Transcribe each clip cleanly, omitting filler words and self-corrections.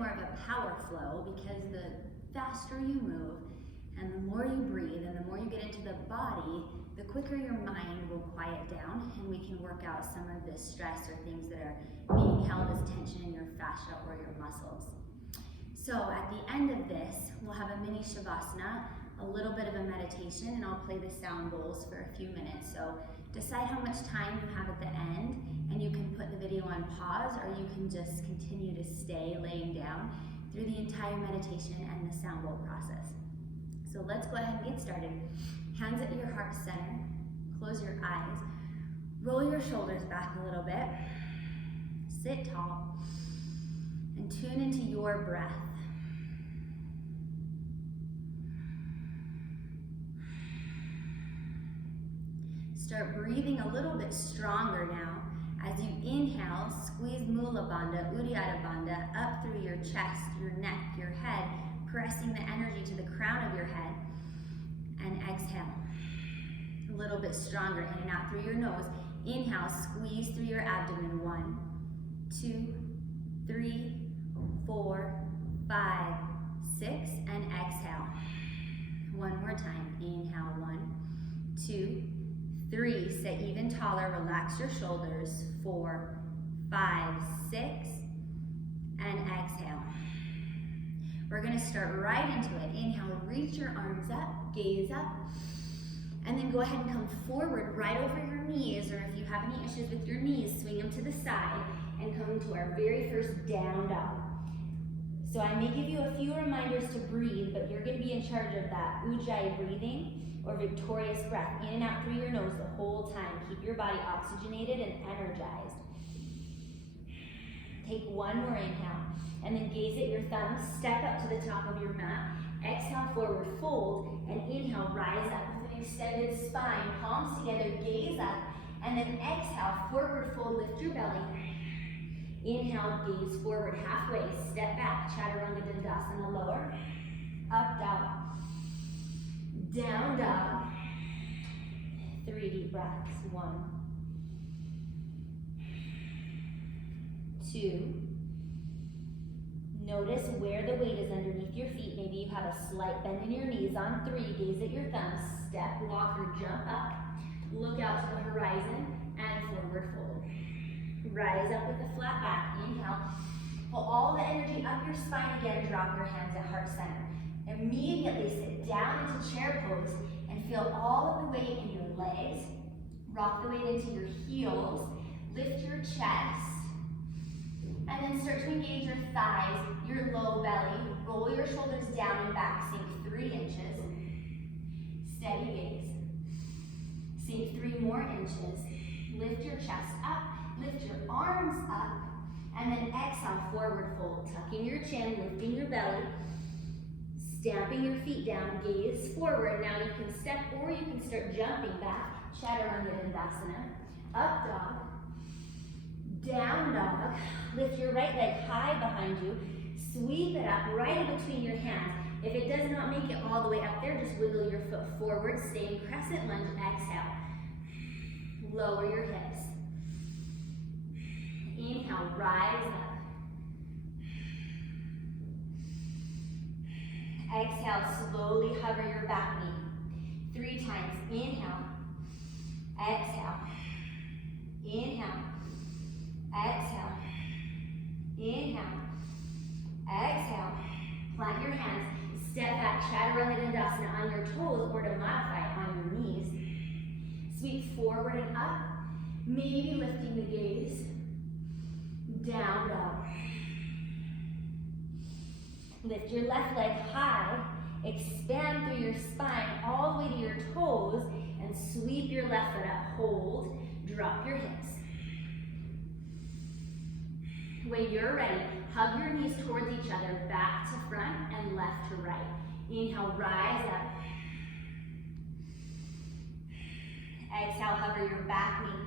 more of a power flow, because the faster you move and the more you breathe and the more you get into the body, the quicker your mind will quiet down and we can work out some of this stress or things that are being held as tension in your fascia or your muscles. So at the end of this, we'll have a mini shavasana, a little bit of a meditation, and I'll play the sound bowls for a few minutes. So decide how much time you have at the end, and you can put the video on pause, or you can just continue to stay laying down through the entire meditation and the sound bowl process. So let's go ahead and get started. Hands at your heart center, close your eyes, roll your shoulders back a little bit, sit tall, and tune into your breath. Start breathing a little bit stronger now. As you inhale, squeeze Mula Bandha, Uddiyana Bandha up through your chest, your neck, your head, pressing the energy to the crown of your head. And exhale. A little bit stronger, in and out through your nose. Inhale, squeeze through your abdomen. 1, 2, 3, 4, 5, 6, and exhale. One more time. Inhale, 1, 2, 3, sit even taller, relax your shoulders. 4, 5, 6, and exhale. We're gonna start right into it. Inhale, reach your arms up, gaze up, and then go ahead and come forward right over your knees, or if you have any issues with your knees, swing them to the side and come into our very first down dog. So I may give you a few reminders to breathe, but you're gonna be in charge of that Ujjayi breathing, or victorious breath, in and out through your nose the whole time. Keep your body oxygenated and energized. Take one more inhale, and then gaze at your thumbs, step up to the top of your mat, exhale, forward fold, and inhale, rise up with an extended spine, palms together, gaze up, and then exhale, forward fold, lift your belly. Inhale, gaze forward halfway, step back, Chaturanga Dandasana, lower, up dog, down dog. 3 deep breaths. 1, 2. Notice where the weight is underneath your feet. Maybe you have a slight bend in your knees. On 3, gaze at your thumbs, step, walk, or jump up. Look out to the horizon and forward fold. Rise up with a flat back. Inhale. Pull all the energy up your spine again. Drop your hands at heart center. Immediately sit down into chair pose and feel all of the weight in your legs. Rock the weight into your heels. Lift your chest. And then start to engage your thighs, your low belly. Roll your shoulders down and back. Sink 3 inches. Steady gaze. Sink 3 more inches. Lift your chest up. Lift your arms up. And then exhale, forward fold. Tucking your chin, lifting your belly. Stamping your feet down, gaze forward. Now you can step or you can start jumping back. Chaturanga Dandasana. Up dog. Down dog. Lift your right leg high behind you. Sweep it up right in between your hands. If it does not make it all the way up there, just wiggle your foot forward. Stay in crescent lunge. Exhale. Lower your hips. Inhale, rise up. Exhale, slowly hover your back knee. 3 times. Inhale. Exhale. Inhale. Exhale. Inhale. Exhale. Plant your hands. Step back, Chaturanga Dandasana on your toes, or to modify on your knees. Sweep forward and up. Maybe lifting the gaze. Down dog. Lift your left leg high. Expand through your spine all the way to your toes and sweep your left foot up. Hold. Drop your hips. When you're ready, hug your knees towards each other, back to front and left to right. Inhale, rise up. Exhale, hover your back knee.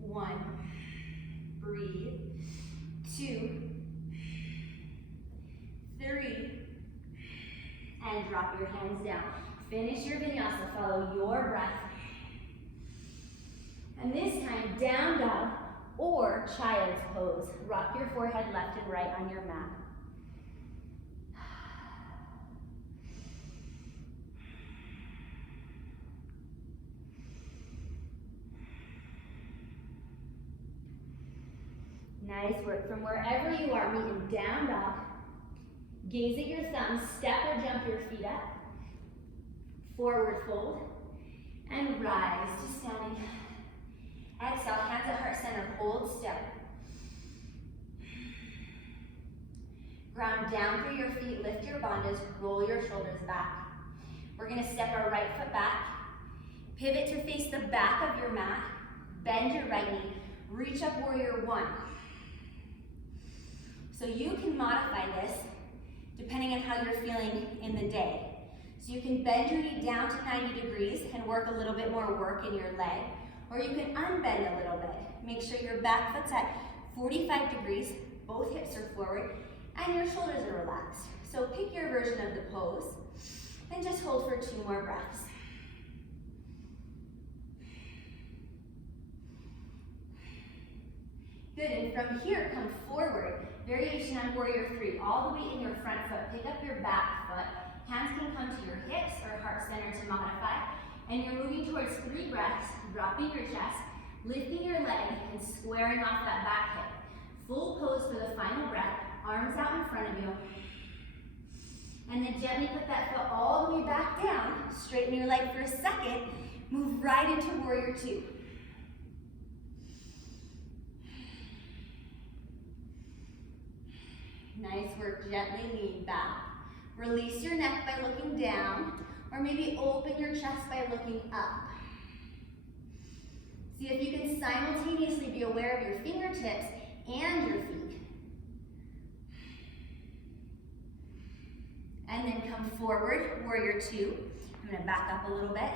1, breathe. 2, 3, and drop your hands down. Finish your vinyasa, follow your breath. And this time, down dog, or child's pose. Rock your forehead left and right on your mat. Nice work. From wherever you are, meet in down dog. Gaze at your thumbs, step or jump your feet up. Forward fold, and rise to standing. Exhale, hands at heart center, hold still. Ground down through your feet, lift your bandhas, roll your shoulders back. We're gonna step our right foot back, pivot to face the back of your mat, bend your right knee, reach up warrior one. So you can modify this depending on how you're feeling in the day. So you can bend your knee down to 90 degrees and work a little bit more work in your leg, or you can unbend a little bit. Make sure your back foot's at 45 degrees, both hips are forward, and your shoulders are relaxed. So pick your version of the pose, and just hold for 2 more breaths. Good, and from here, come forward. Variation on warrior 3, all the way in your front foot. Pick up your back foot. Hands can come to your hips or heart center to modify. And you're moving towards 3 breaths, dropping your chest, lifting your leg, and squaring off that back hip. Full pose for the final breath, arms out in front of you. And then gently put that foot all the way back down, straighten your leg for a second, move right into warrior 2. Nice work, gently lean back. Release your neck by looking down, or maybe open your chest by looking up. See if you can simultaneously be aware of your fingertips and your feet. And then come forward, warrior 2. I'm gonna back up a little bit.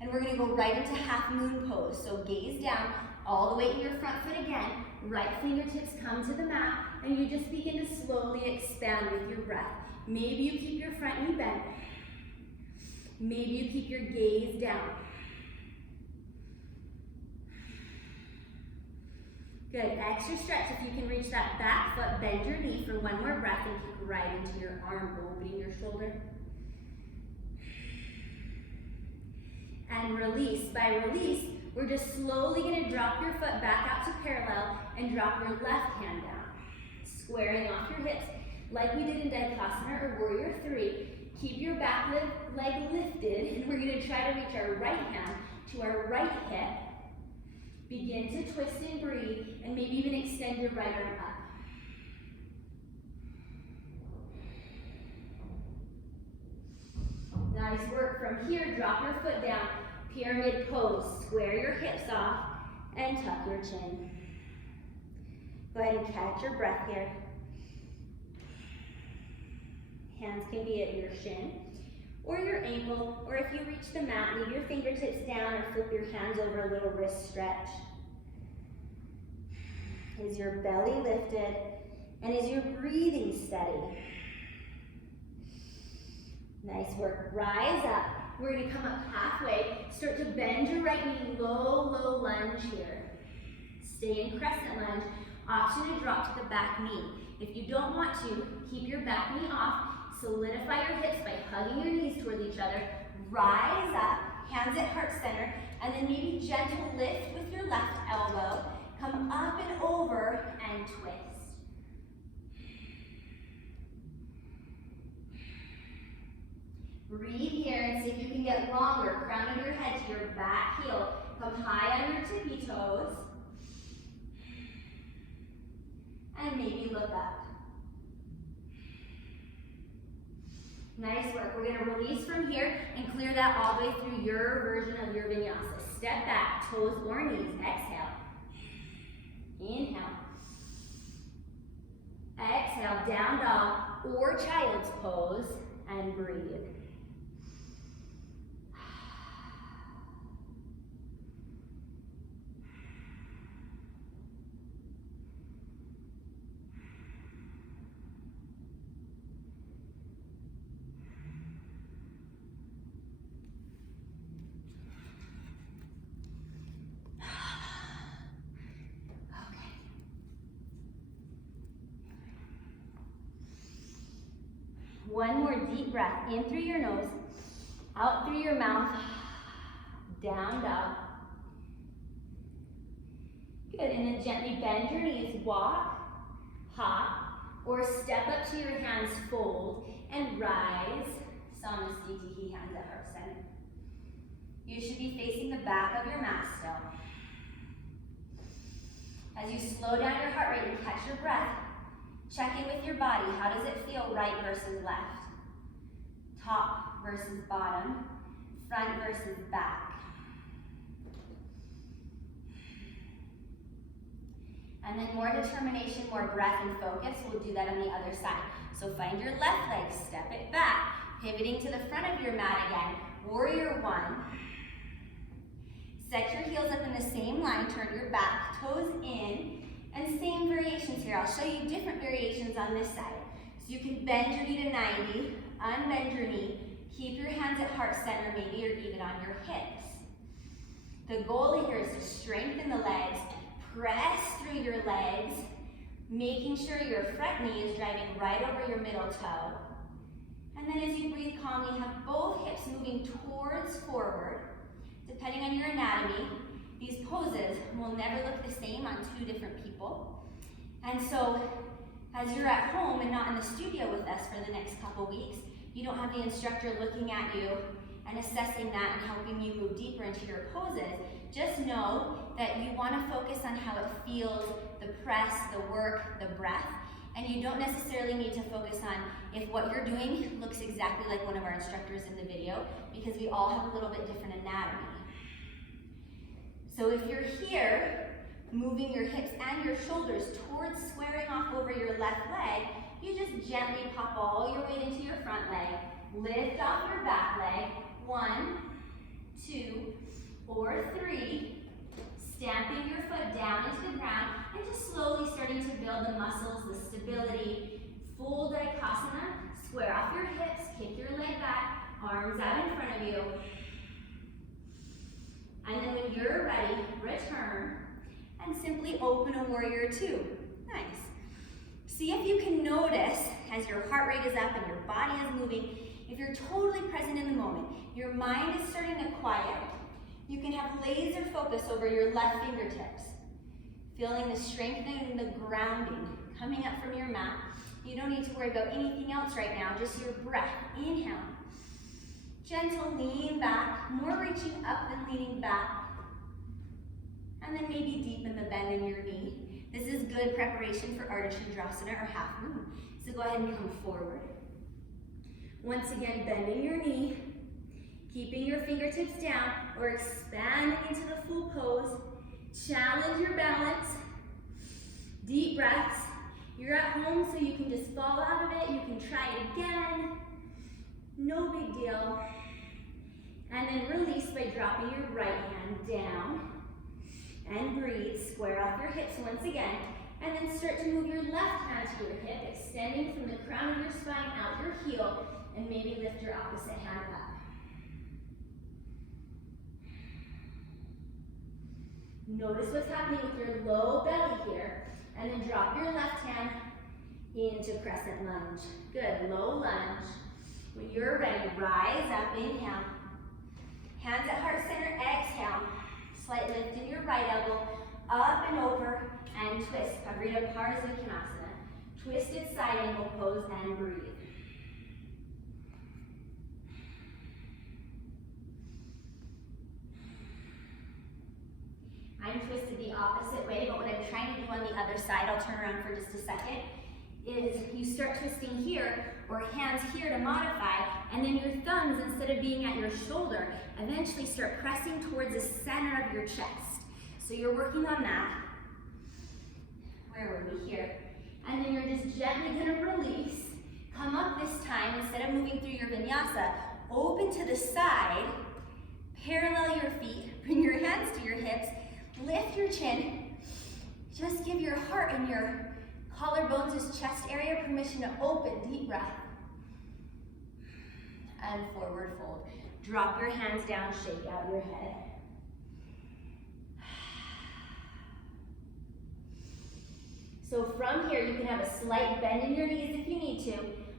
And we're gonna go right into half moon pose. So gaze down, all the way in your front foot again. Right fingertips come to the mat, and you just begin to slowly expand with your breath. Maybe you keep your front knee bent. Maybe you keep your gaze down. Good, extra stretch. If you can reach that back foot, bend your knee for 1 more breath and kick right into your arm, opening your shoulder. And release. By release, we're just slowly gonna drop your foot back out to parallel and drop your left hand down. Squaring off your hips, like we did in Dikasana or warrior 3. Keep your back leg lifted, and we're gonna try to reach our right hand to our right hip. Begin to twist and breathe, and maybe even extend your right arm up. Nice work. From here, drop your foot down, pyramid pose. Square your hips off, and tuck your chin. Go ahead and catch your breath here. Hands can be at your shin or your ankle, or if you reach the mat, leave your fingertips down or flip your hands over, a little wrist stretch. Is your belly lifted, and is your breathing steady? Nice work. Rise up. We're going to come up halfway. Start to bend your right knee, low lunge here. Stay in crescent lunge. Option to drop to the back knee. If you don't want to, keep your back knee off. Solidify your hips by hugging your knees towards each other. Rise up, hands at heart center, and then maybe gentle lift with your left elbow. Come up and over and twist. Breathe here and see if you can get longer. Crown of your head to your back heel. Come high on your tippy toes. And maybe look up. Nice work. We're going to release from here and clear that all the way through your version of your vinyasa. Step back, toes or knees. Exhale. Inhale. Exhale, down dog or child's pose, and breathe. One more deep breath, in through your nose, out through your mouth, down dog. Good, and then gently bend your knees, walk, hop, or step up to your hands, fold, and rise. Samasthiti, hands at heart center. You should be facing the back of your mat still. As you slow down your heart rate and catch your breath, check in with your body. How does it feel, right versus left? Top versus bottom, front versus back. And then more determination, more breath and focus. We'll do that on the other side. So find your left leg, step it back, pivoting to the front of your mat again. Warrior one. Set your heels up in the same line, turn your back toes in, and same variations here. I'll show you different variations on this side. So you can bend your knee to 90, unbend your knee, keep your hands at heart center maybe, or even on your hips. The goal here is to strengthen the legs, press through your legs, making sure your front knee is driving right over your middle toe. And then as you breathe calmly, have both hips moving towards forward. Depending on your anatomy, these poses will never look the same on two different people. And so, as you're at home and not in the studio with us for the next couple weeks, you don't have the instructor looking at you and assessing that and helping you move deeper into your poses. Just know that you want to focus on how it feels, the press, the work, the breath, and you don't necessarily need to focus on if what you're doing looks exactly like one of our instructors in the video, because we all have a little bit different anatomy. So if you're here, moving your hips and your shoulders towards squaring off over your left leg, you just gently pop all your weight into your front leg, lift off your back leg, 1, 2, or 3, stamping your foot down into the ground, and just slowly starting to build the muscles, the stability. Full Dikasana, square off your hips, kick your leg back, arms out in front of you. And then when you're ready, return and simply open a warrior two. Nice. See if you can notice as your heart rate is up and your body is moving, if you're totally present in the moment, your mind is starting to quiet, you can have laser focus over your left fingertips, feeling the strengthening and the grounding coming up from your mat. You don't need to worry about anything else right now, just your breath. Inhale. Gentle lean back, more reaching up than leaning back. And then maybe deepen the bend in your knee. This is good preparation for Ardha Chandrasana or half moon. So go ahead and come forward. Once again, bending your knee, keeping your fingertips down or expanding into the full pose. Challenge your balance. Deep breaths. You're at home, so you can just fall out of it. You can try it again. No big deal. And then release by dropping your right hand down. And breathe. Square off your hips once again. And then start to move your left hand to your hip, extending from the crown of your spine out your heel, and maybe lift your opposite hand up. Notice what's happening with your low belly here, and then drop your left hand into crescent lunge. Good, low lunge. When you're ready, rise up, inhale. Hands at heart center, exhale. Slight lift in your right elbow, up and over, and twist. Pavrita Parasuttanasana. Twisted side angle pose and breathe. I'm twisted the opposite way, but what I'm trying to do on the other side, I'll turn around for just a second, is you start twisting here, or hands here to modify, and then your thumbs, instead of being at your shoulder, eventually start pressing towards the center of your chest. So you're working on that. Where were we here? And then you're just gently gonna release. Come up this time, instead of moving through your vinyasa, open to the side, parallel your feet, bring your hands to your hips, lift your chin. Just give your heart and your collarbones, this chest area, permission to open. Deep breath. And forward fold. Drop your hands down, shake out your head. So from here, you can have a slight bend in your knees if you need to.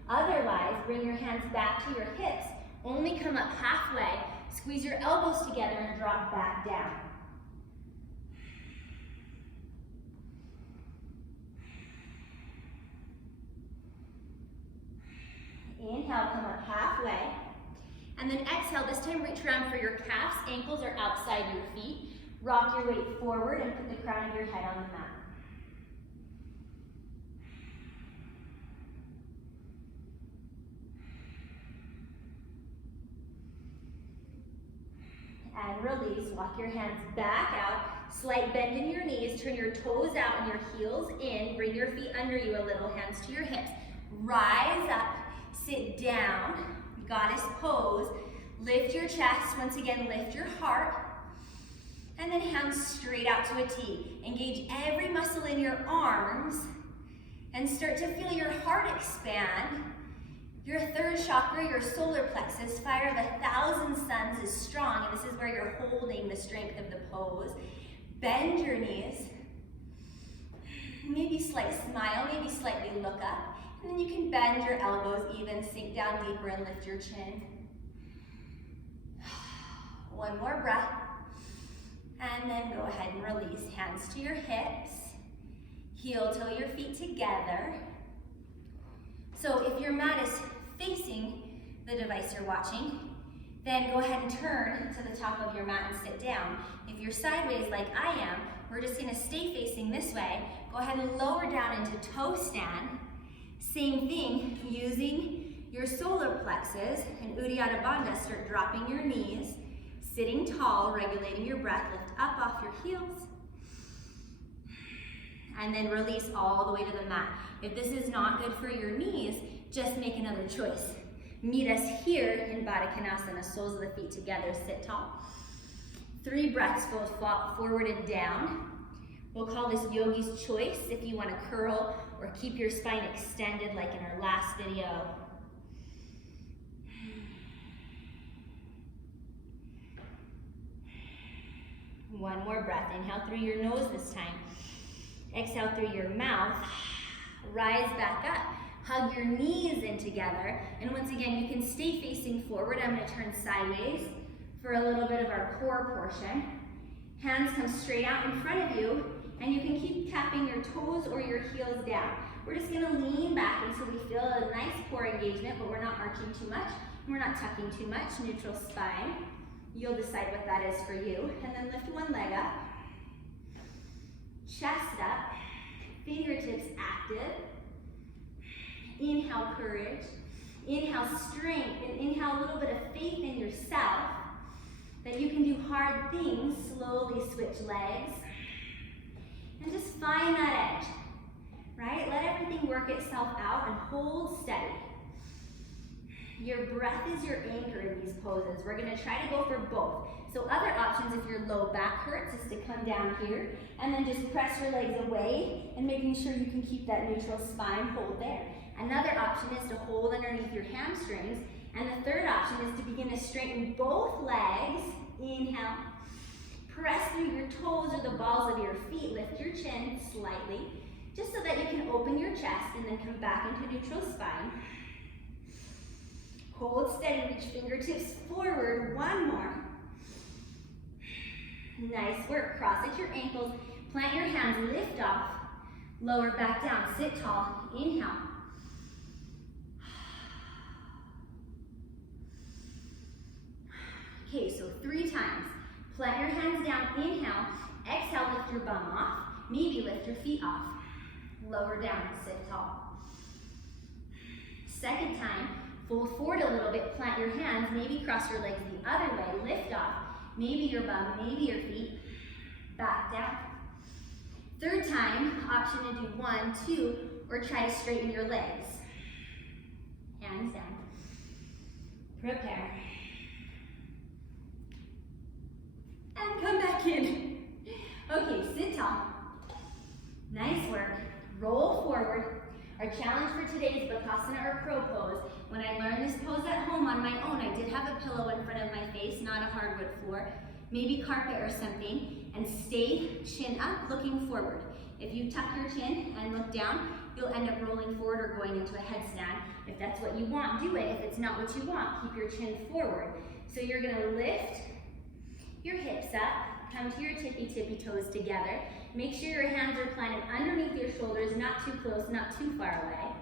Otherwise, bring your hands back to your hips. Only come up halfway. Squeeze your elbows together and drop back down. Inhale, come up halfway. And then exhale, this time reach around for your calves. Ankles are outside your feet. Rock your weight forward and put the crown of your head on the mat. And release, walk your hands back out. Slight bend in your knees, turn your toes out and your heels in. Bring your feet under you a little, hands to your hips. Rise up, sit down, goddess pose. Lift your chest, once again lift your heart. And then hands straight out to a T. Engage every muscle in your arms and start to feel your heart expand. Your third chakra, your solar plexus, fire of 1,000 suns is strong, and this is where you're holding the strength of the pose. Bend your knees. Maybe slight smile, maybe slightly look up. And then you can bend your elbows even, sink down deeper and lift your chin. One more breath. And then go ahead and release. Hands to your hips. Heel toe your feet together. So if your mat is facing the device you're watching, then go ahead and turn to the top of your mat and sit down. If you're sideways like I am, we're just gonna stay facing this way. Go ahead and lower down into toe stand. Same thing, using your solar plexus and Uddiyana Bandha, start dropping your knees, sitting tall, regulating your breath, lift up off your heels, and then release all the way to the mat. If this is not good for your knees, just make another choice. Meet us here in Baddha Konasana, soles of the feet together, sit tall. 3 breaths, fold forward and down. We'll call this yogi's choice if you want to curl or keep your spine extended like in our last video. One more breath. Inhale through your nose this time. Exhale through your mouth. Rise back up. Hug your knees in together. And once again, you can stay facing forward. I'm going to turn sideways for a little bit of our core portion. Hands come straight out in front of you, and you can keep tapping your toes or your heels down. We're just going to lean back until we feel a nice core engagement, but we're not arching too much. We're not tucking too much. Neutral spine. You'll decide what that is for you. And then lift one leg up. Chest up. Fingertips active. Inhale, courage. Inhale, strength. And inhale, a little bit of faith in yourself that you can do hard things. Slowly switch legs. And just find that edge, right? Let everything work itself out and hold steady. Your breath is your anchor in these poses. We're gonna try to go for both. So other options, if your low back hurts, is to come down here and then just press your legs away and making sure you can keep that neutral spine, hold there. Another option is to hold underneath your hamstrings. And the third option is to begin to straighten both legs. Inhale. Press through your toes or the balls of your feet. Lift your chin slightly, just so that you can open your chest and then come back into neutral spine. Hold steady, reach fingertips forward. One more. Nice work. Cross at your ankles. Plant your hands, lift off. Lower back down, sit tall. Inhale. Okay, so 3 times. Plant your hands down, inhale. Exhale, lift your bum off. Maybe lift your feet off. Lower down, sit tall. Second time, fold forward a little bit, plant your hands, maybe cross your legs the other way, lift off. Maybe your bum, maybe your feet. Back down. Third time, option to do 1, 2, or try to straighten your legs. Hands down. Prepare. And come back in. Okay, sit tall. Nice work. Roll forward. Our challenge for today is Bakasana or crow pose. When I learned this pose at home on my own, I did have a pillow in front of my face, not a hardwood floor, maybe carpet or something, and stay chin up, looking forward. If you tuck your chin and look down, you'll end up rolling forward or going into a headstand. If that's what you want, do it. If it's not what you want, keep your chin forward. So you're gonna lift your hips up, come to your tippy toes together. Make sure your hands are planted underneath your shoulders, not too close, not too far away.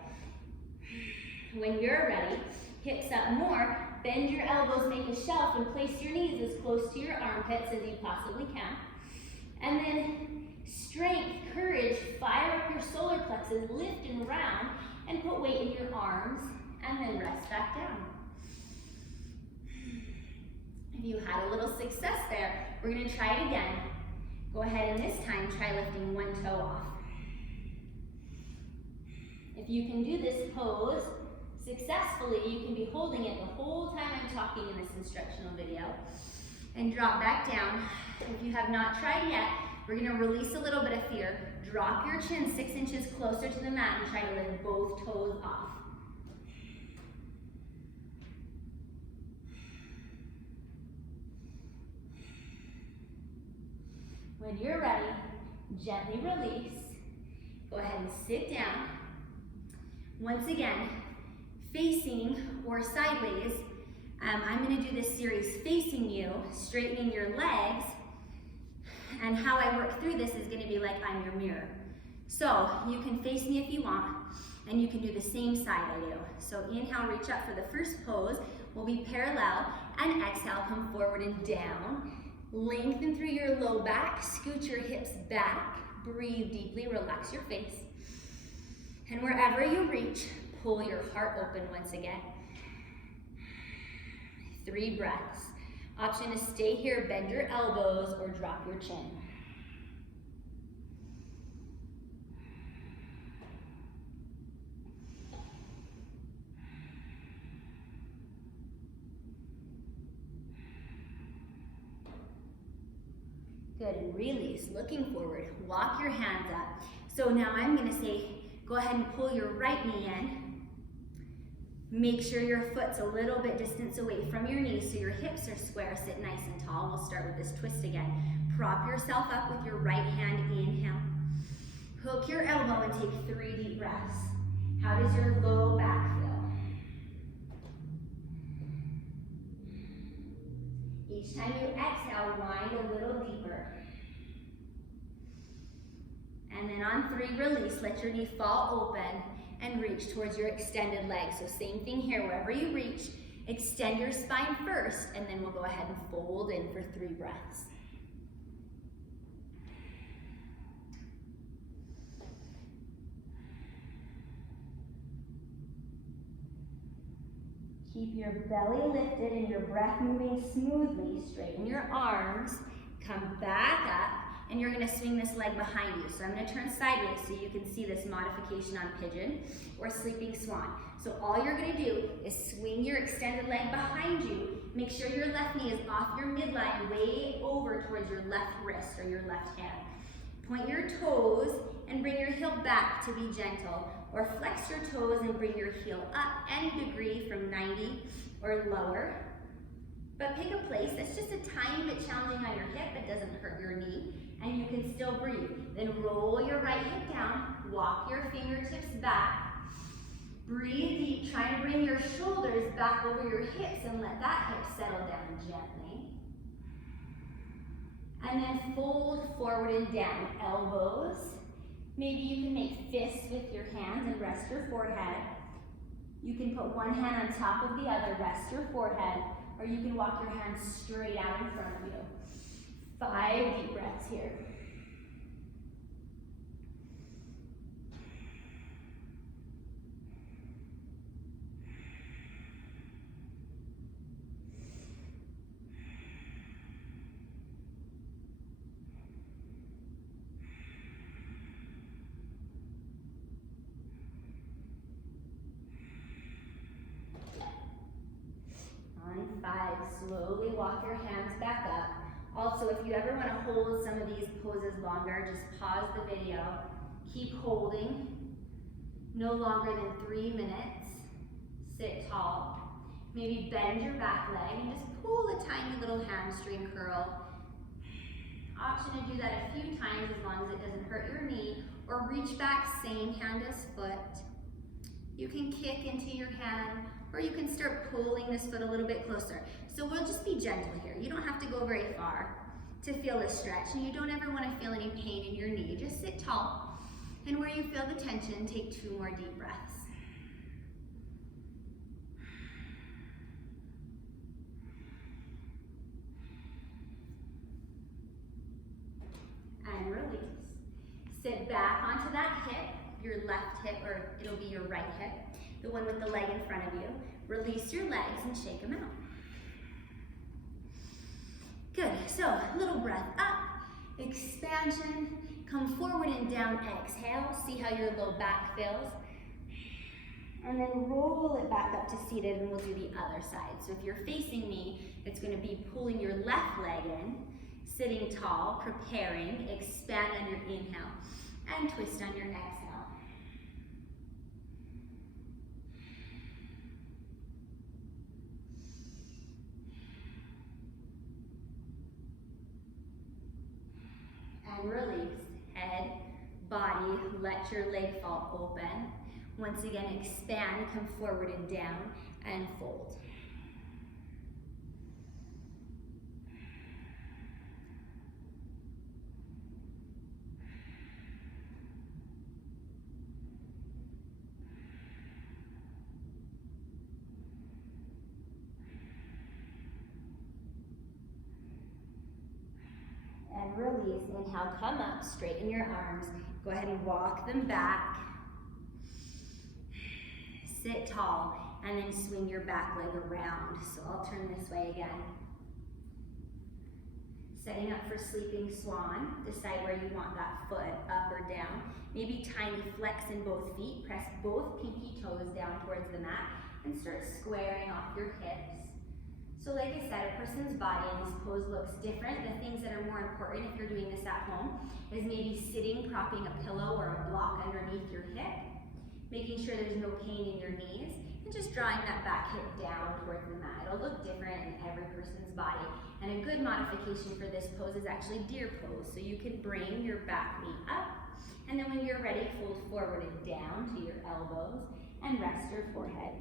When you're ready, hips up more, bend your elbows, make a shelf, and place your knees as close to your armpits as you possibly can. And then strength, courage, fire up your solar plexus, lift and round, and put weight in your arms, and then rest back down. If you had a little success there, we're gonna try it again. Go ahead and this time try lifting one toe off. If you can do this pose successfully, you can be holding it the whole time I'm talking in this instructional video, and drop back down. If you have not tried yet, we're gonna release a little bit of fear. Drop your chin 6 inches closer to the mat and try to lift both toes off. When you're ready, gently release. Go ahead and sit down. Once again, facing or sideways, I'm gonna do this series facing you, straightening your legs, and how I work through this is gonna be like I'm your mirror. So you can face me if you want, and you can do the same side I do. So inhale, reach up for the first pose. We'll be parallel, and exhale, come forward and down. Lengthen through your low back, scoot your hips back, breathe deeply, relax your face. And wherever you reach, pull your heart open once again. 3 breaths. Option to stay here, bend your elbows, or drop your chin. Good, and release, looking forward. Walk your hands up. So now I'm gonna say, go ahead and pull your right knee in. Make sure your foot's a little bit distance away from your knees so your hips are square, sit nice and tall. We'll start with this twist again. Prop yourself up with your right hand, inhale. Hook your elbow and take 3 deep breaths. How does your low back feel? Each time you exhale, wind a little deeper. And then on 3, release. Let your knee fall open and reach towards your extended leg. So same thing here, wherever you reach, extend your spine first, and then we'll go ahead and fold in for 3 breaths. Keep your belly lifted and your breath moving smoothly. Straighten your arms, come back up, and you're gonna swing this leg behind you. So I'm gonna turn sideways so you can see this modification on pigeon or sleeping swan. So all you're gonna do is swing your extended leg behind you. Make sure your left knee is off your midline, way over towards your left wrist or your left hand. Point your toes and bring your heel back to be gentle, or flex your toes and bring your heel up any degree from 90 or lower. But pick a place that's just a tiny bit challenging on your hip but doesn't hurt your knee, and you can still breathe. Then roll your right hip down, walk your fingertips back. Breathe deep, try to bring your shoulders back over your hips and let that hip settle down gently. And then fold forward and down, elbows. Maybe you can make fists with your hands and rest your forehead. You can put one hand on top of the other, rest your forehead, or you can walk your hands straight out in front of you. 5 deep breaths here. On 5, slowly walk your hands back up. Also, if you ever want to hold some of these poses longer, just pause the video. Keep holding, no longer than 3 minutes. Sit tall. Maybe bend your back leg and just pull a tiny little hamstring curl. Option to do that a few times as long as it doesn't hurt your knee or reach back, same hand as foot. You can kick into your hand, or you can start pulling this foot a little bit closer. So we'll just be gentle here. You don't have to go very far to feel this stretch, and you don't ever want to feel any pain in your knee. Just sit tall, and where you feel the tension, take 2 more deep breaths. And release. Sit back onto that hip, your left hip, or it'll be your right hip, the one with the leg in front of you. Release your legs and shake them out. Good, so little breath up, expansion, come forward and down, exhale. See how your low back feels. And then roll it back up to seated, and we'll do the other side. So if you're facing me, it's gonna be pulling your left leg in, sitting tall, preparing, expand on your inhale, and twist on your exhale. And release, head, body, let your leg fall open. Once again, expand, come forward and down, and fold. And release, inhale, come up, straighten your arms. Go ahead and walk them back. Sit tall, and then swing your back leg around. So I'll turn this way again. Setting up for sleeping swan. Decide where you want that foot, up or down. Maybe tiny flex in both feet. Press both pinky toes down towards the mat and start squaring off your hips. So like I said, a person's body in this pose looks different. The things that are more important if you're doing this at home is maybe sitting, propping a pillow or a block underneath your hip, making sure there's no pain in your knees, and just drawing that back hip down towards the mat. It'll look different in every person's body. And a good modification for this pose is actually deer pose. So you can bring your back knee up, and then when you're ready, fold forward and down to your elbows, and rest your forehead.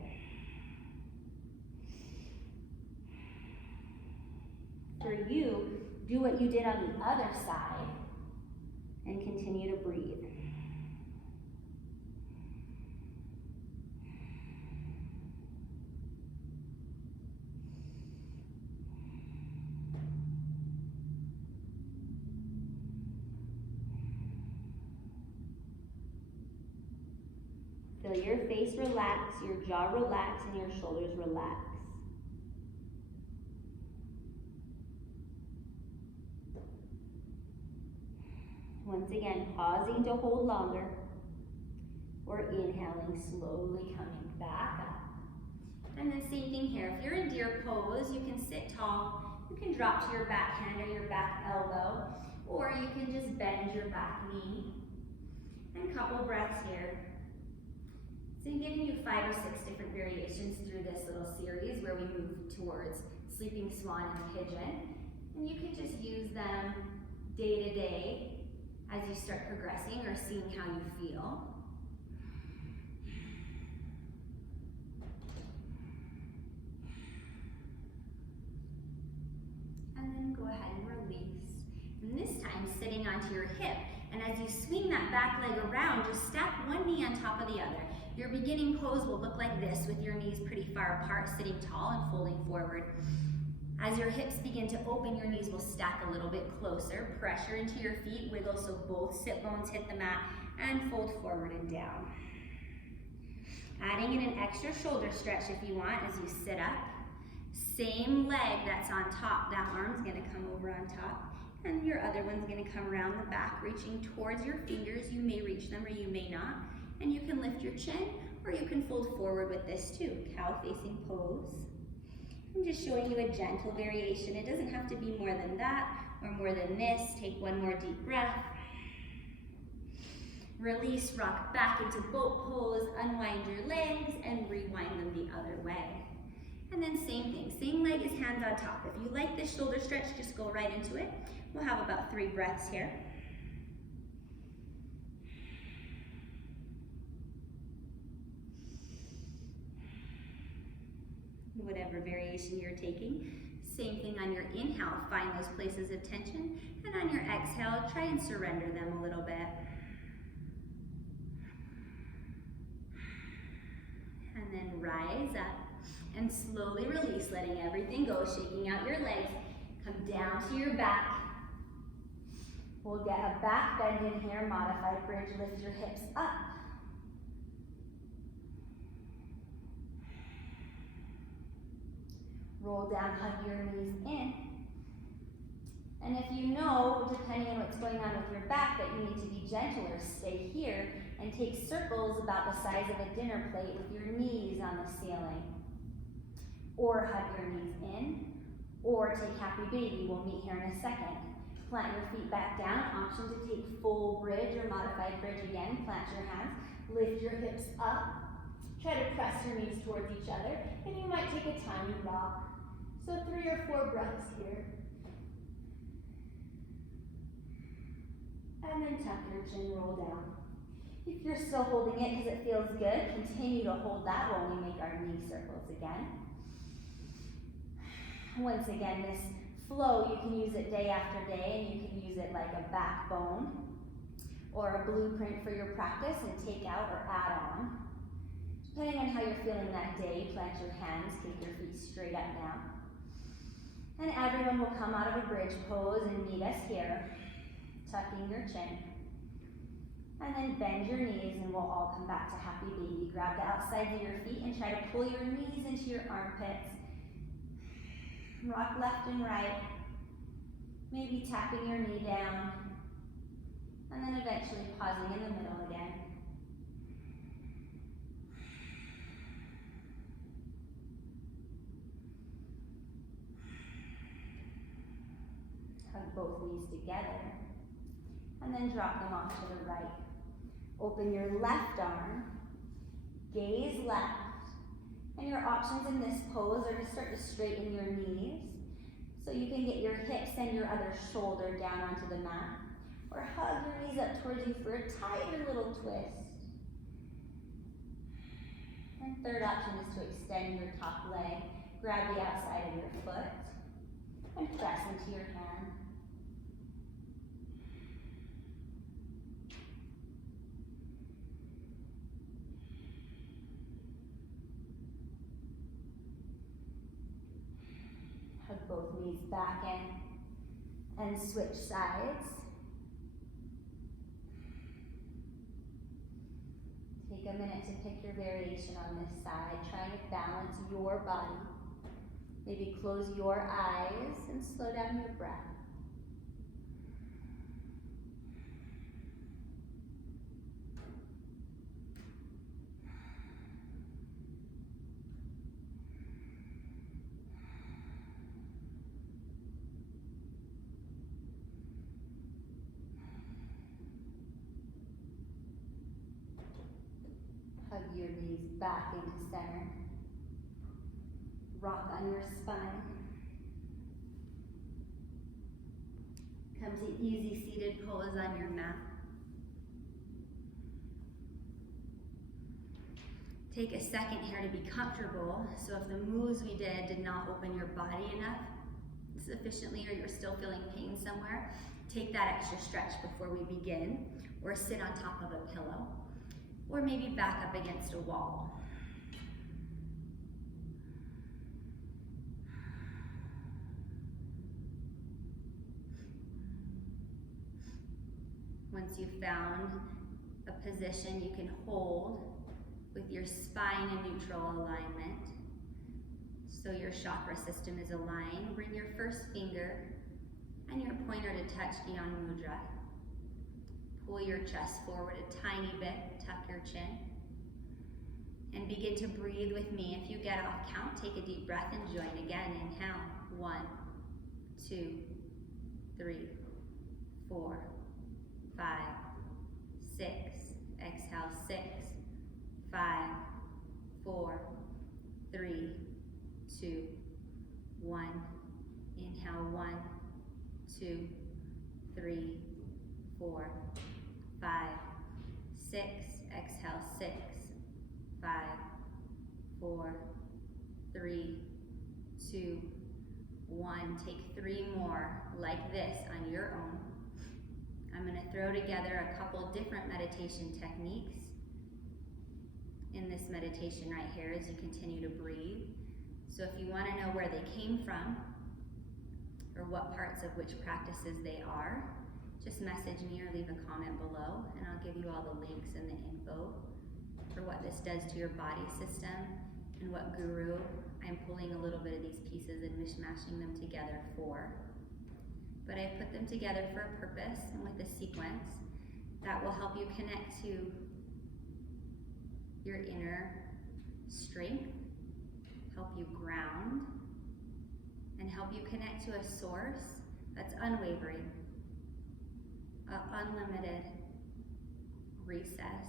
For you, do what you did on the other side and continue to breathe. Feel your face relax, your jaw relax, and your shoulders relax. Once again, pausing to hold longer, or inhaling, slowly coming back up. And then same thing here. If you're in deer pose, you can sit tall. You can drop to your back hand or your back elbow, or you can just bend your back knee. And a couple breaths here. So I'm giving you 5 or 6 different variations through this little series where we move towards sleeping swan and pigeon. And you can just use them day to day as you start progressing or seeing how you feel. And then go ahead and release. And this time, sitting onto your hip. And as you swing that back leg around, just stack one knee on top of the other. Your beginning pose will look like this with your knees pretty far apart, sitting tall and folding forward. As your hips begin to open, your knees will stack a little bit closer. Pressure into your feet, wiggle so both sit bones hit the mat, and fold forward and down. Adding in an extra shoulder stretch if you want as you sit up. Same leg that's on top, that arm's gonna come over on top, and your other one's gonna come around the back, reaching towards your fingers. You may reach them or you may not. And you can lift your chin, or you can fold forward with this too, cow facing pose. I'm just showing you a gentle variation. It doesn't have to be more than that or more than this. Take one more deep breath. Release, rock back into boat pose, unwind your legs, and rewind them the other way. And then same thing, same leg is hands on top. If you like this shoulder stretch, just go right into it. We'll have about 3 breaths here. whatever variation you're taking. Same thing on your inhale, find those places of tension, and on your exhale, try and surrender them a little bit. And then rise up and slowly release, letting everything go, shaking out your legs. Come down to your back. We'll get a back bend in here, modified bridge, lift your hips up. Roll down, hug your knees in. And if you know, depending on what's going on with your back, that you need to be gentler, stay here and take circles about the size of a dinner plate with your knees on the ceiling. Or hug your knees in, or take happy baby. We'll meet here in a second. Plant your feet back down. Option to take full bridge or modified bridge again. Plant your hands, lift your hips up. Try to press your knees towards each other, and you might take a tiny rock. So 3 or 4 breaths here. And then tuck your chin, roll down. If you're still holding it because it feels good, continue to hold that while we make our knee circles again. Once again, this flow, you can use it day after day, and you can use it like a backbone or a blueprint for your practice and take out or add on. Depending on how you're feeling that day, plant your hands, take your feet straight up now. And everyone will come out of a bridge pose and meet us here, tucking your chin. And then bend your knees and we'll all come back to happy baby. Grab the outsides of your feet and try to pull your knees into your armpits. Rock left and right. Maybe tapping your knee down. And then eventually pausing in the middle again. Hug both knees together, and then drop them off to the right. Open your left arm, gaze left, and your options in this pose are to start to straighten your knees, so you can get your hips and your other shoulder down onto the mat, or hug your knees up towards you for a tighter little twist. And third option is to extend your top leg, grab the outside of your foot, and press into your hand. Hug both knees back in and switch sides. Take a minute to pick your variation on this side, trying to balance your body. Maybe close your eyes and slow down your breath. Hug your knees back into center. Rock on your spine. Come to easy seated pose on your mat. Take a second here to be comfortable. So if the moves we did not open your body enough sufficiently, or you're still feeling pain somewhere, take that extra stretch before we begin, or sit on top of a pillow, or maybe back up against a wall. Once you've found a position you can hold with your spine in neutral alignment, so your chakra system is aligned, bring your first finger and your pointer to touch Gyan Mudra. Pull your chest forward a tiny bit, tuck your chin, and begin to breathe with me. If you get off count, take a deep breath and join again. Inhale, 1, 2, 3, 4, 5, 6, exhale, 6, 5, 4, 3, 2, 1, inhale, 1, 2, 3, 4, 5, 6, exhale, 6, 5, 4, 3, 2, 1. Take 3 more like this on your own. I'm going to throw together a couple different meditation techniques in this meditation right here as you continue to breathe. So if you want to know where they came from or what parts of which practices they are, just message me or leave a comment below and I'll give you all the links and the info for what this does to your body system and what guru I'm pulling a little bit of these pieces and mishmashing them together for. But I put them together for a purpose and with a sequence that will help you connect to your inner strength, help you ground, and help you connect to a source that's unwavering, an unlimited recess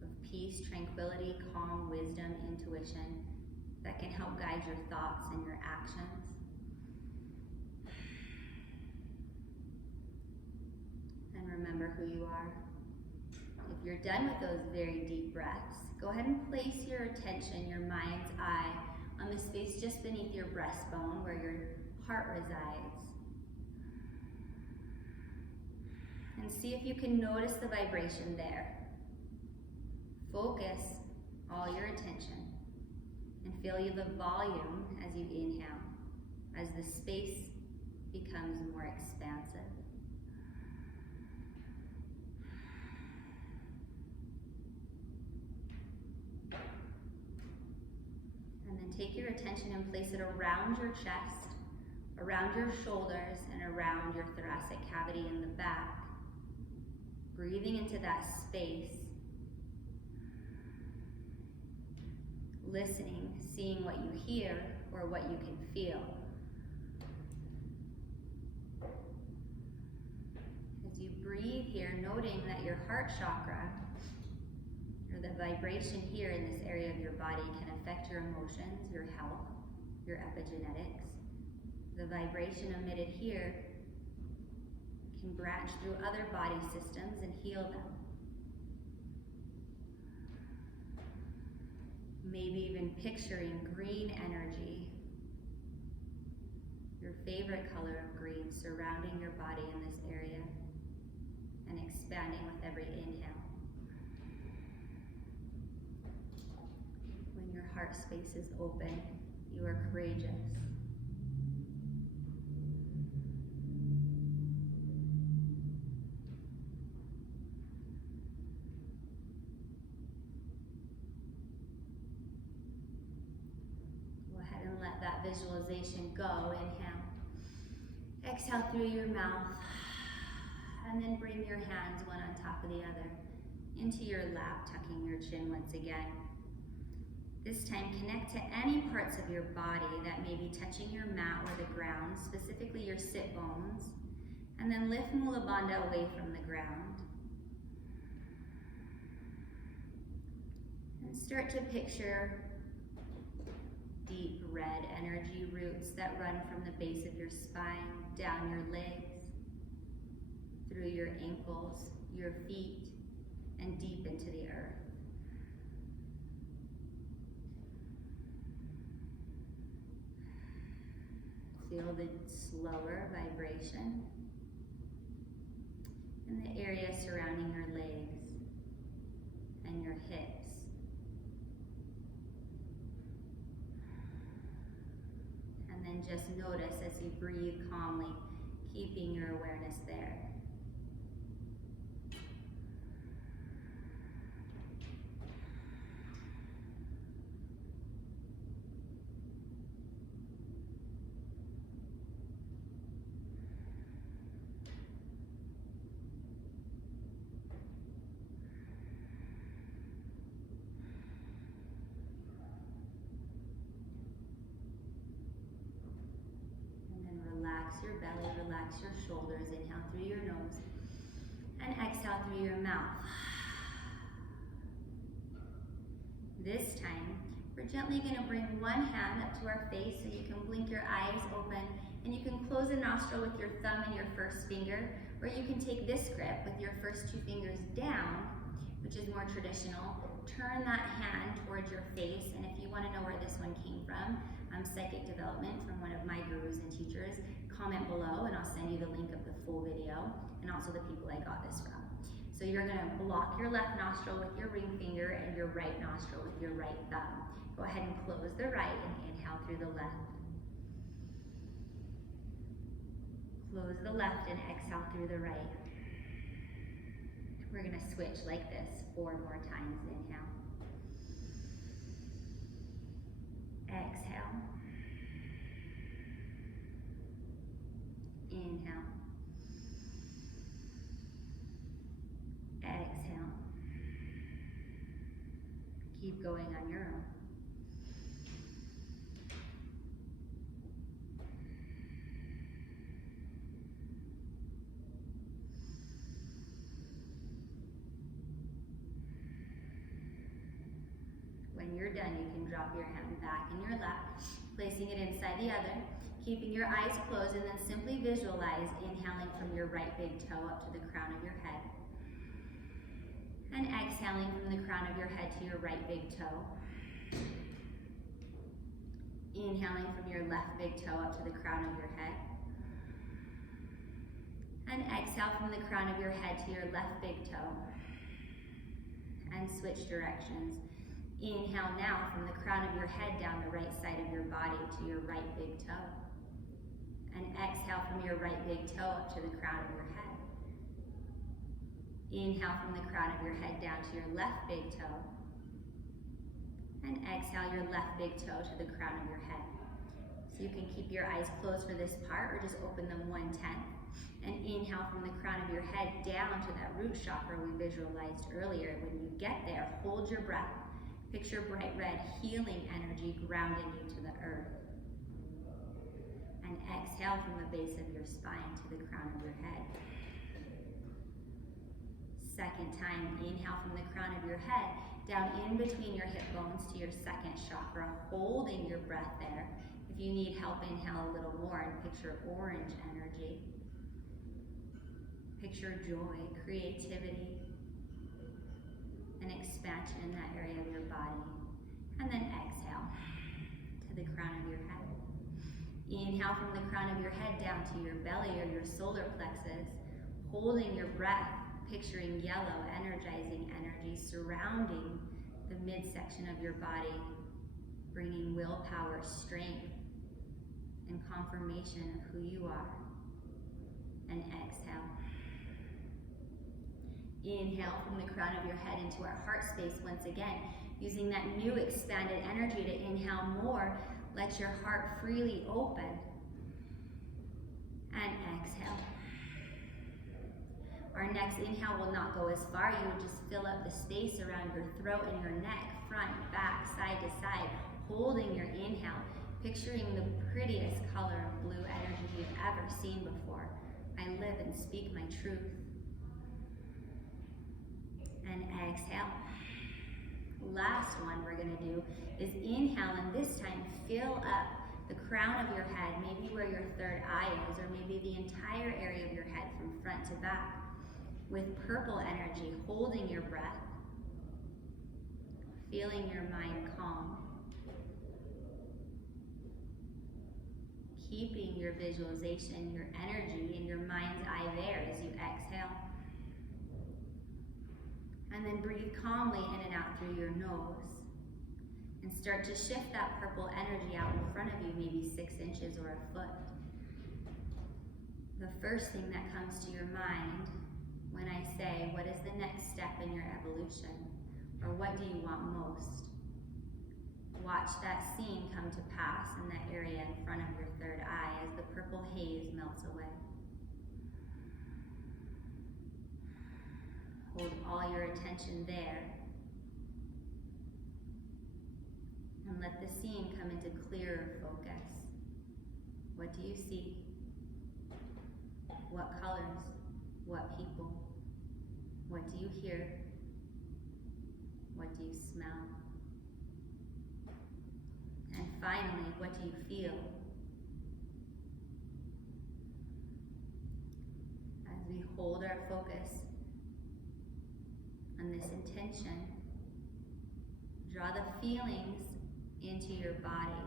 of peace, tranquility, calm, wisdom, intuition that can help guide your thoughts and your actions. And remember who you are. If you're done with those very deep breaths, go ahead and place your attention, your mind's eye, on the space just beneath your breastbone where your heart resides. And see if you can notice the vibration there. Focus all your attention and feel the volume as you inhale, as the space becomes more expansive. And then take your attention and place it around your chest, around your shoulders, and around your thoracic cavity in the back. Breathing into that space. Listening, seeing what you hear or what you can feel. As you breathe here, noting that your heart chakra, or the vibration here in this area of your body, can affect your emotions, your health, your epigenetics. The vibration emitted here can branch through other body systems and heal them. Maybe even picturing green energy, your favorite color of green, surrounding your body in this area and expanding with every inhale. When your heart space is open, you are courageous. Visualization go. Inhale. Exhale through your mouth. And then bring your hands one on top of the other into your lap, tucking your chin once again. This time, connect to any parts of your body that may be touching your mat or the ground, specifically your sit bones. And then lift Mula Bandha away from the ground. And start to picture deep red energy roots that run from the base of your spine, down your legs, through your ankles, your feet, and deep into the earth. Feel the slower vibration in the area surrounding your legs and your hips. And then just notice as you breathe calmly, keeping your awareness there. Relax your belly, relax your shoulders. Inhale through your nose and exhale through your mouth. This time, we're gently going to bring one hand up to our face so you can blink your eyes open and you can close a nostril with your thumb and your first finger, or you can take this grip with your first 2 fingers down, which is more traditional. Turn that hand towards your face, and if you want to know where this one came from, psychic development from one of my gurus and teachers, comment below and I'll send you the link of the full video and also the people I got this from. So you're gonna block your left nostril with your ring finger and your right nostril with your right thumb. Go ahead and close the right and inhale through the left. Close the left and exhale through the right. We're gonna switch like this 4 more times. Inhale. Exhale. Inhale. Exhale. Keep going on your own. When you're done, you can drop your hand back in your lap, placing it inside the other, keeping your eyes closed, and then simply visualize inhaling from your right big toe up to the crown of your head. And exhaling from the crown of your head to your right big toe. Inhaling from your left big toe up to the crown of your head. And exhale from the crown of your head to your left big toe. And switch directions. Inhale now from the crown of your head down the right side of your body to your right big toe. And exhale from your right big toe up to the crown of your head. Inhale from the crown of your head down to your left big toe. And exhale your left big toe to the crown of your head. So you can keep your eyes closed for this part or just open them 1/10. And inhale from the crown of your head down to that root chakra we visualized earlier. When you get there, hold your breath. Picture bright red healing energy grounding you to the earth. And exhale from the base of your spine to the crown of your head. Second time, inhale from the crown of your head down in between your hip bones to your second chakra, holding your breath there. If you need help, inhale a little more and picture orange energy. Picture joy, creativity, and expansion in that area of your body. And then exhale to the crown of your head. Inhale from the crown of your head down to your belly or your solar plexus, holding your breath, picturing yellow, energizing energy surrounding the midsection of your body, bringing willpower, strength, and confirmation of who you are. And exhale. Inhale from the crown of your head into our heart space once again, using that new expanded energy to inhale more. Let your heart freely open. And exhale. Our next inhale will not go as far. You would just fill up the space around your throat and your neck, front, back, side to side, holding your inhale, picturing the prettiest color of blue energy you've ever seen before. I live and speak my truth. And exhale. Last one we're going to do is inhale, and this time fill up the crown of your head, maybe where your third eye is, or maybe the entire area of your head from front to back, with purple energy, holding your breath, feeling your mind calm, keeping your visualization, your energy, and your mind's eye there as you exhale. And then breathe calmly in and out through your nose. And start to shift that purple energy out in front of you, maybe 6 inches or a foot. The first thing that comes to your mind when I say, what is the next step in your evolution? Or what do you want most? Watch that scene come to pass in that area in front of your third eye as the purple haze melts away. Hold all your attention there. And let the scene come into clearer focus. What do you see? What colors? What people? What do you hear? What do you smell? And finally, what do you feel? As we hold our focus on this intention, draw the feelings into your body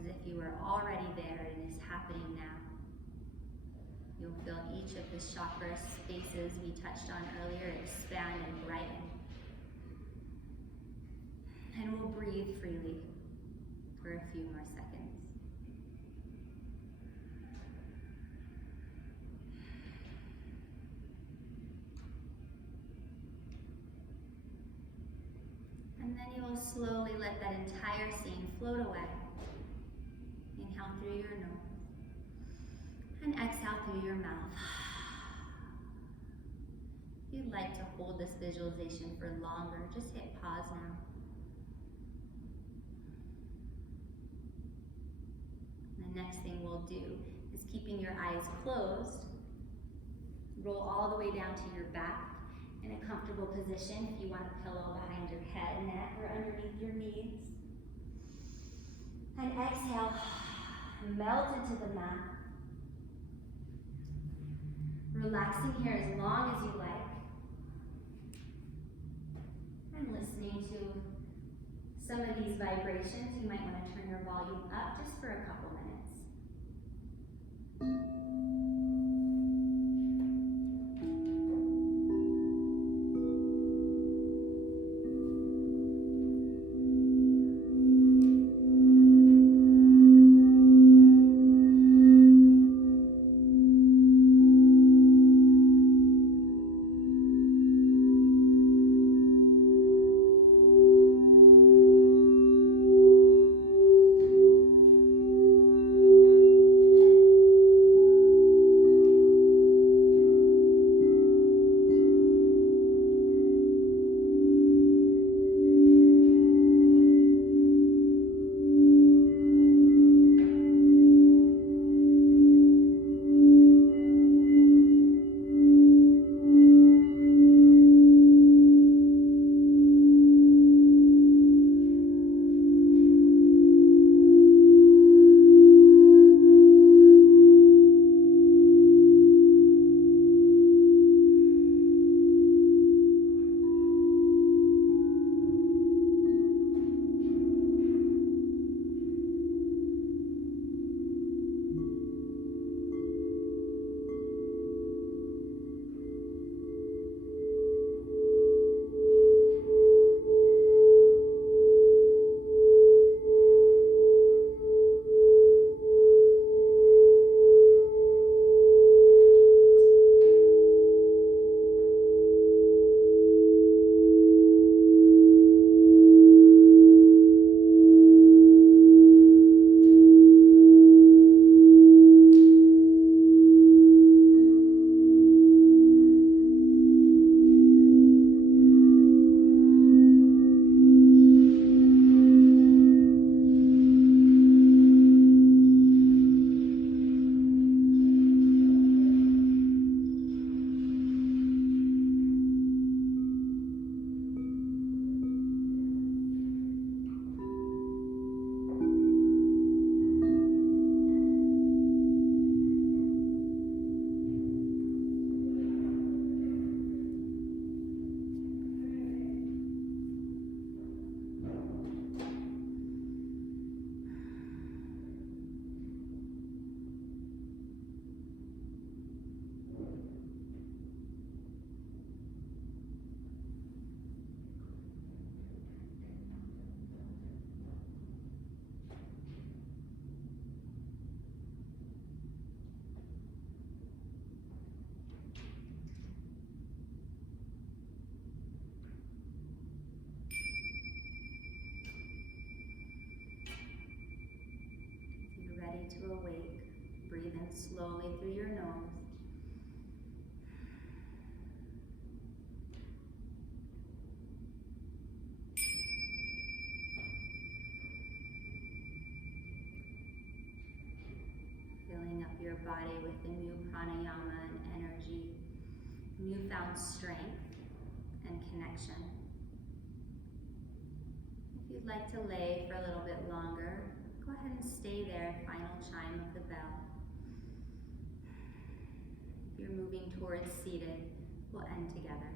as if you were already there and is happening now. You'll feel each of the chakra spaces we touched on earlier expand and brighten. And we'll breathe freely for a few more seconds. And then you will slowly let that entire scene float away. Inhale through your nose and exhale through your mouth. If you'd like to hold this visualization for longer, just hit pause now. The next thing we'll do is, keeping your eyes closed, roll all the way down to your back in a comfortable position. If you want a pillow behind your head, neck, or underneath your knees. And exhale, melt into the mat. Relaxing here as long as you like. And listening to some of these vibrations, you might want to turn your volume up just for a couple minutes. To awake, breathe in slowly through your nose. Filling up your body with the new pranayama and energy, newfound strength and connection. If you'd like to lay for a little bit longer, go ahead and stay there, final chime of the bell. If you're moving towards seated, we'll end together.